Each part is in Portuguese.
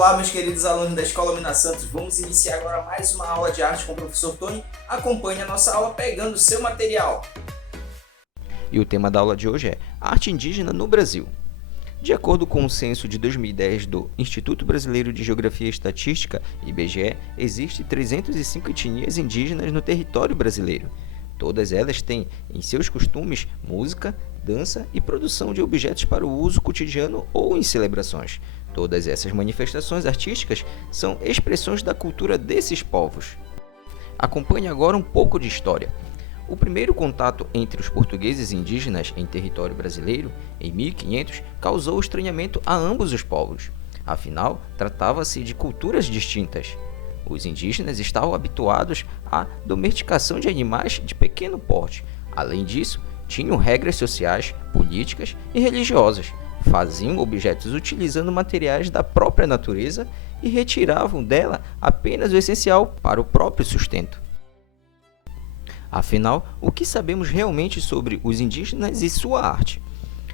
Olá, meus queridos alunos da Escola Minas Santos, vamos iniciar agora mais uma aula de arte com o professor Tony. Acompanhe a nossa aula pegando o seu material. E o tema da aula de hoje é Arte Indígena no Brasil. De acordo com o censo de 2010 do Instituto Brasileiro de Geografia e Estatística, IBGE, existem 305 etnias indígenas no território brasileiro. Todas elas têm em seus costumes música, dança e produção de objetos para o uso cotidiano ou em celebrações. Todas essas manifestações artísticas são expressões da cultura desses povos. Acompanhe agora um pouco de história. O primeiro contato entre os portugueses e indígenas em território brasileiro, em 1500, causou estranhamento a ambos os povos. Afinal, tratava-se de culturas distintas. Os indígenas estavam habituados à domesticação de animais de pequeno porte. Além disso, tinham regras sociais, políticas e religiosas. Faziam objetos utilizando materiais da própria natureza e retiravam dela apenas o essencial para o próprio sustento. Afinal, o que sabemos realmente sobre os indígenas e sua arte?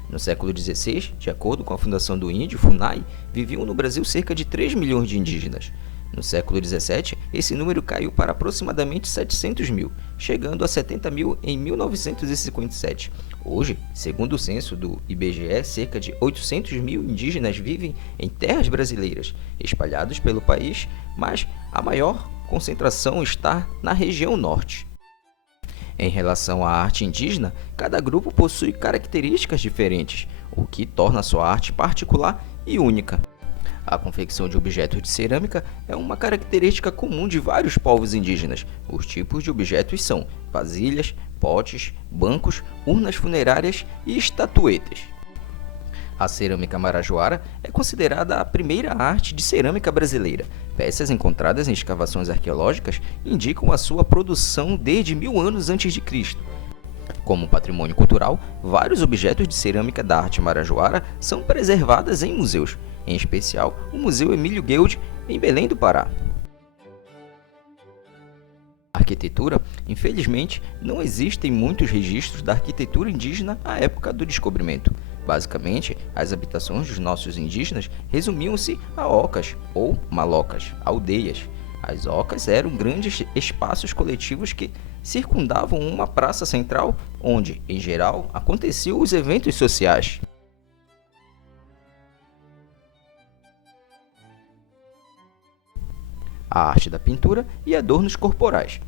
No século XVI, de acordo com a Fundação do Índio, FUNAI, viviam no Brasil cerca de 3 milhões de indígenas. No século XVII, esse número caiu para aproximadamente 700 mil, chegando a 70 mil em 1957. Hoje, segundo o censo do IBGE, cerca de 800 mil indígenas vivem em terras brasileiras, espalhados pelo país, mas a maior concentração está na região norte. Em relação à arte indígena, cada grupo possui características diferentes, o que torna sua arte particular e única. A confecção de objetos de cerâmica é uma característica comum de vários povos indígenas. Os tipos de objetos são vasilhas, potes, bancos, urnas funerárias e estatuetas. A cerâmica marajoara é considerada a primeira arte de cerâmica brasileira. Peças encontradas em escavações arqueológicas indicam a sua produção desde 1000 anos antes de Cristo. Como patrimônio cultural, vários objetos de cerâmica da arte marajoara são preservados em museus, em especial o Museu Emílio Guild, em Belém do Pará. Arquitetura, infelizmente, não existem muitos registros da arquitetura indígena à época do descobrimento. Basicamente, as habitações dos nossos indígenas resumiam-se a ocas ou malocas, aldeias. As ocas eram grandes espaços coletivos que circundavam uma praça central, onde, em geral, aconteciam os eventos sociais. A arte da pintura e adornos corporais.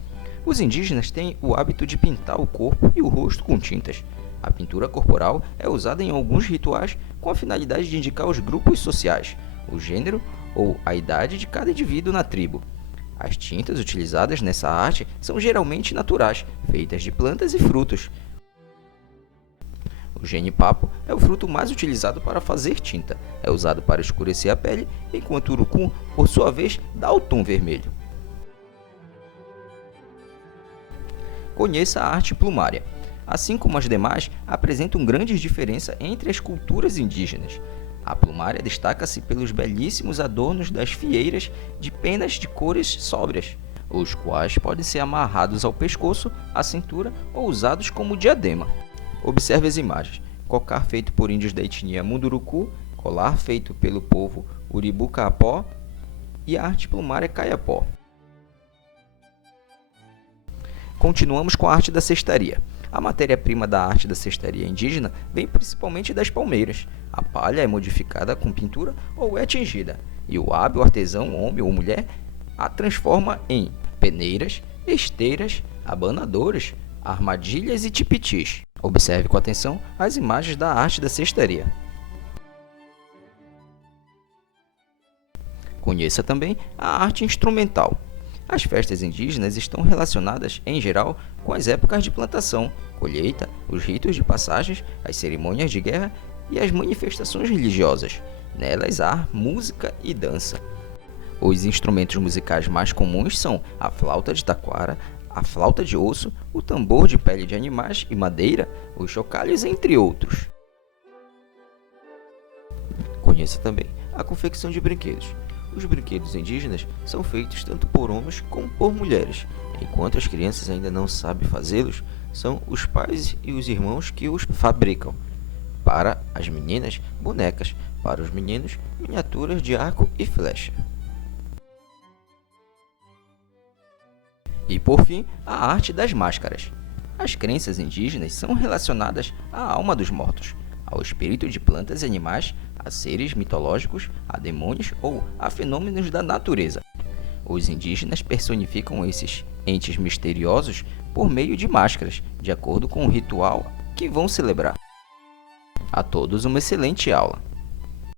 Os indígenas têm o hábito de pintar o corpo e o rosto com tintas. A pintura corporal é usada em alguns rituais com a finalidade de indicar os grupos sociais, o gênero ou a idade de cada indivíduo na tribo. As tintas utilizadas nessa arte são geralmente naturais, feitas de plantas e frutos. O genipapo é o fruto mais utilizado para fazer tinta. É usado para escurecer a pele, enquanto o urucum, por sua vez, dá o tom vermelho. Conheça a arte plumária. Assim como as demais, apresentam grandes diferenças entre as culturas indígenas. A plumária destaca-se pelos belíssimos adornos das fieiras de penas de cores sóbrias, os quais podem ser amarrados ao pescoço, à cintura ou usados como diadema. Observe as imagens. Cocar feito por índios da etnia Munduruku, colar feito pelo povo Uribucapó e a arte plumária Caiapó. Continuamos com a arte da cestaria. A matéria-prima da arte da cestaria indígena vem principalmente das palmeiras. A palha é modificada com pintura ou é tingida, e o hábil artesão, homem ou mulher, a transforma em peneiras, esteiras, abanadoras, armadilhas e tipitis. Observe com atenção as imagens da arte da cestaria. Conheça também a arte instrumental. As festas indígenas estão relacionadas, em geral, com as épocas de plantação, colheita, os ritos de passagens, as cerimônias de guerra e as manifestações religiosas. Nelas há música e dança. Os instrumentos musicais mais comuns são a flauta de taquara, a flauta de osso, o tambor de pele de animais e madeira, os chocalhos, entre outros. Conheça também a confecção de brinquedos. Os brinquedos indígenas são feitos tanto por homens como por mulheres. Enquanto as crianças ainda não sabem fazê-los, são os pais e os irmãos que os fabricam. para as meninas, bonecas, para os meninos, miniaturas de arco e flecha. E por fim, a arte das máscaras. As crenças indígenas são relacionadas à alma dos mortos, ao espírito de plantas e animais, a seres mitológicos, a demônios ou a fenômenos da natureza. Os indígenas personificam esses entes misteriosos por meio de máscaras, de acordo com o ritual que vão celebrar. A todos uma excelente aula!